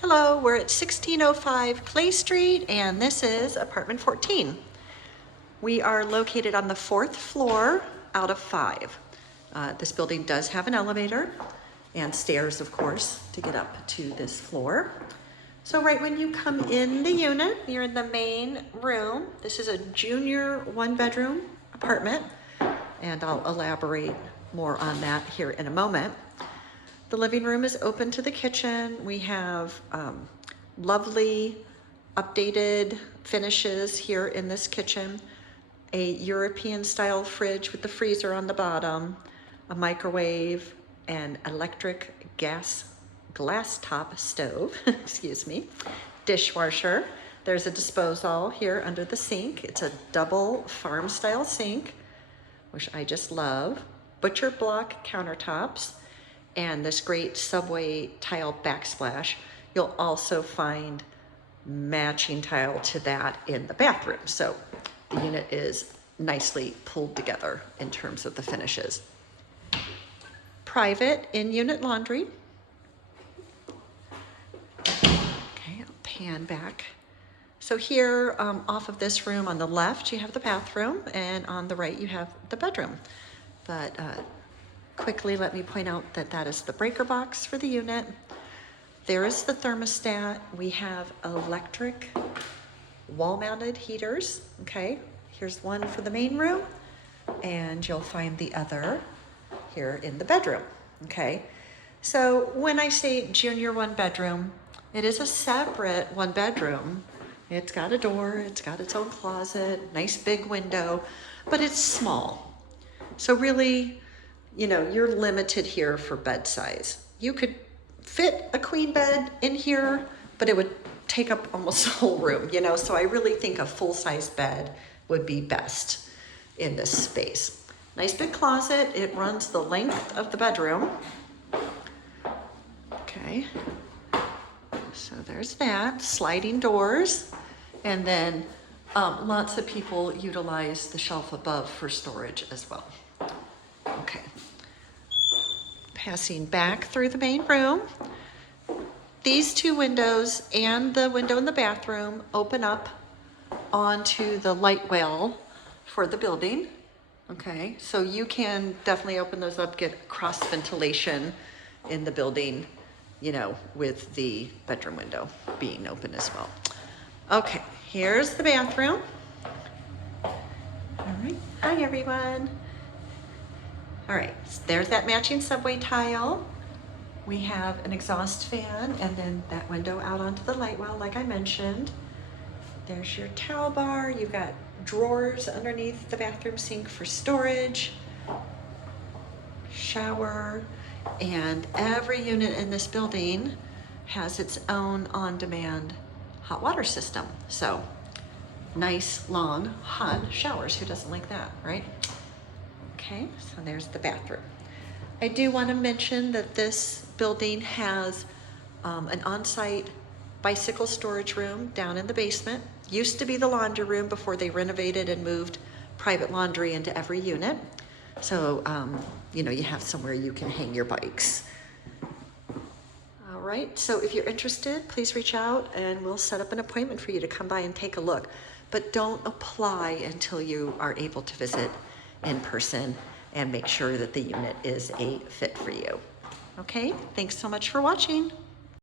Hello, we're at 1605 Clay Street, and this is apartment 14. We are located on the 4th floor out of 5. This building does have an elevator and stairs, of course, to get up to this floor. So right when you come in the unit, you're in the main room. This is a junior 1-bedroom apartment, and I'll elaborate more on that here in a moment. The living room is open to the kitchen. We have lovely updated finishes here in this kitchen, a European style fridge with the freezer on the bottom, a microwave, and electric glass top stove, excuse me, dishwasher. There's a disposal here under the sink. It's a double farm style sink, which I just love. Butcher block countertops, and this great subway tile backsplash. You'll also find matching tile to that in the bathroom. So the unit is nicely pulled together in terms of the finishes. Private in-unit laundry. Okay, I'll pan back. So here off of this room on the left, you have the bathroom, and on the right, you have the bedroom. But quickly, let me point out that that is the breaker box for the unit. There is the thermostat. We have electric wall-mounted heaters, okay? Here's one for the main room, and you'll find the other here in the bedroom, okay? So when I say junior 1-bedroom, it is a separate 1-bedroom. It's got a door, it's got its own closet, nice big window, but it's small. So really, you know, you're limited here for bed size. You could fit a queen bed in here, but it would take up almost the whole room, you know? So I really think a full-size bed would be best in this space. Nice big closet. It runs the length of the bedroom. Okay, so there's that. Sliding doors. And then lots of people utilize the shelf above for storage as well. Okay. Passing back through the main room. These two windows and the window in the bathroom open up onto the light well for the building. Okay, so you can definitely open those up, get cross ventilation in the building, you know, with the bedroom window being open as well. Okay, here's the bathroom. All right, hi everyone. All right, so there's that matching subway tile. We have an exhaust fan, and then that window out onto the light well, like I mentioned. There's your towel bar. You've got drawers underneath the bathroom sink for storage, shower, and every unit in this building has its own on-demand hot water system. So nice, long, hot showers. Who doesn't like that, right? Okay, so there's the bathroom. I do want to mention that this building has an on-site bicycle storage room down in the basement. Used to be the laundry room before they renovated and moved private laundry into every unit. So, you know, you have somewhere you can hang your bikes. All right, so if you're interested, please reach out and we'll set up an appointment for you to come by and take a look. But don't apply until you are able to visit in person and make sure that the unit is a fit for you. Okay, thanks so much for watching.